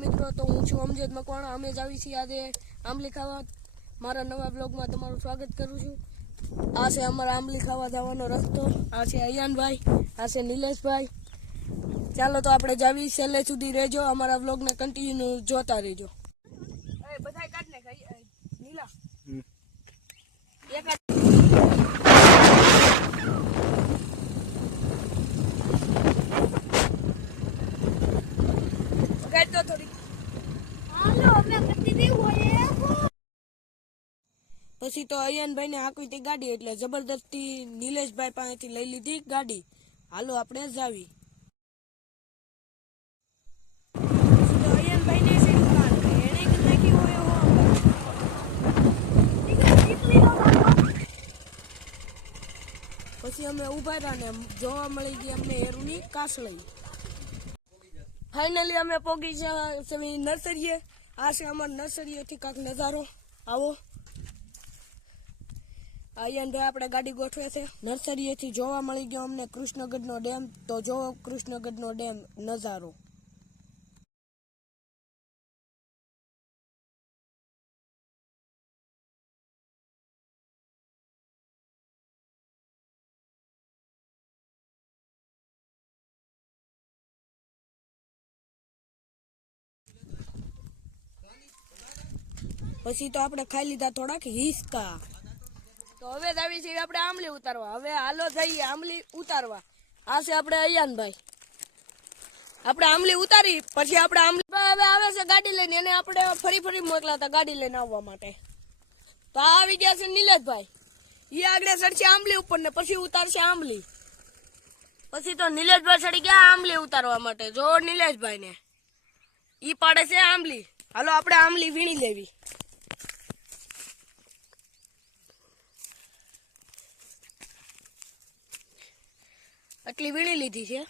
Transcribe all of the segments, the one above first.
મિત્રો, તો હું છું અમજદ મકવાણા। અમે જ આવી છીએ આજે આંબલી ખાવા। મારા નવા બ્લોગમાં તમારું સ્વાગત કરું છું। આ છે અમારા આંબલી ખાવા જવાનો રસ્તો। આ છે અયાનભાઈ, આ છે નિલેશભાઈ। ચાલો તો આપણે જાવી, છેલ્લે સુધી રહેજો, અમારા બ્લોગને કન્ટિન્યુ જોતા રહેજો। બધાય કાઢ ને નીલા એક પછી તો અયાનભાઈ ને હાંકવી હતી ગાડી, એટલે જબરદસ્તી નિલેશભાઈ પાસેથી લઈ લીધી ગાડી। હાલો આપણે જાવી। પછી અમે ઉભા રહ્યા ને જોવા મળી ગઈ અમને હેરુની કાસળી। ફાઇનલી અમે પોગી છે નર્સરીએ। આ છે અમારા નર્સરીએથી કાંક નજારો, આવો। અયાનભાઈ આપણે ગાડી ગોઠવે છે। નર્સરીએથી જોવા મળી ગયો અમને કૃષ્ણગઢનો ડેમ। તો જોવો કૃષ્ણગઢનો ડેમ નજારો। પછી તો આપણે ખાઈ લીધા થોડાક હિસકા। તો હવે જ આવી છે આપણે આંબલી ઉતારવા। હવે હાલો જઈએ આંબલી ઉતારવા। આ છે આપણે અયાનભાઈ। આપણે આંબલી ઉતારી પછી આપણે આંબલી હવે આવે છે ગાડી લઈને, એને આપણે ફરી મોકલાતા ગાડી લઈને આવવા માટે। તો આ આવી ગયા છે નિલેશભાઈ, એ આગળ ચડશે આંબલી ઉપર ને પછી ઉતારશે આંબલી। પછી તો નિલેશભાઈ ચડી ગયા આંબલી ઉતારવા માટે। જો નિલેશભાઈ ને ઈ પાડે છે આંબલી। હાલો આપણે આંબલી વીણી લેવી। આટલી વીણી લીધી છે,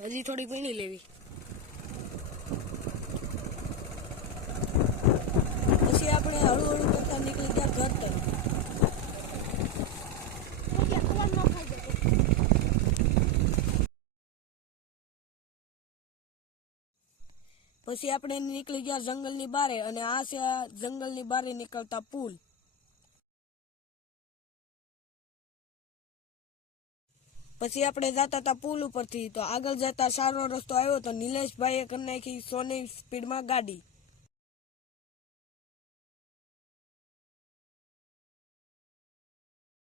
હજી થોડી વીણી લેવી। પછી આપણે હળુ કરતા નીકળી ગયા ઘર તરફ। પછી આપણે નીકળી ગયા જંગલની બારે, અને આ છે જંગલની બારે નીકળતા પુલ। પછી આપણે જતા હતા પુલ ઉપરથી, તો આગળ જતા સારો રસ્તો આવ્યો તો નિલેશભાઈએ કરી નાખી 100ની સ્પીડમાં ગાડી।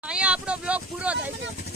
અહીંયા આપણો બ્લોગ પૂરો થાય છે।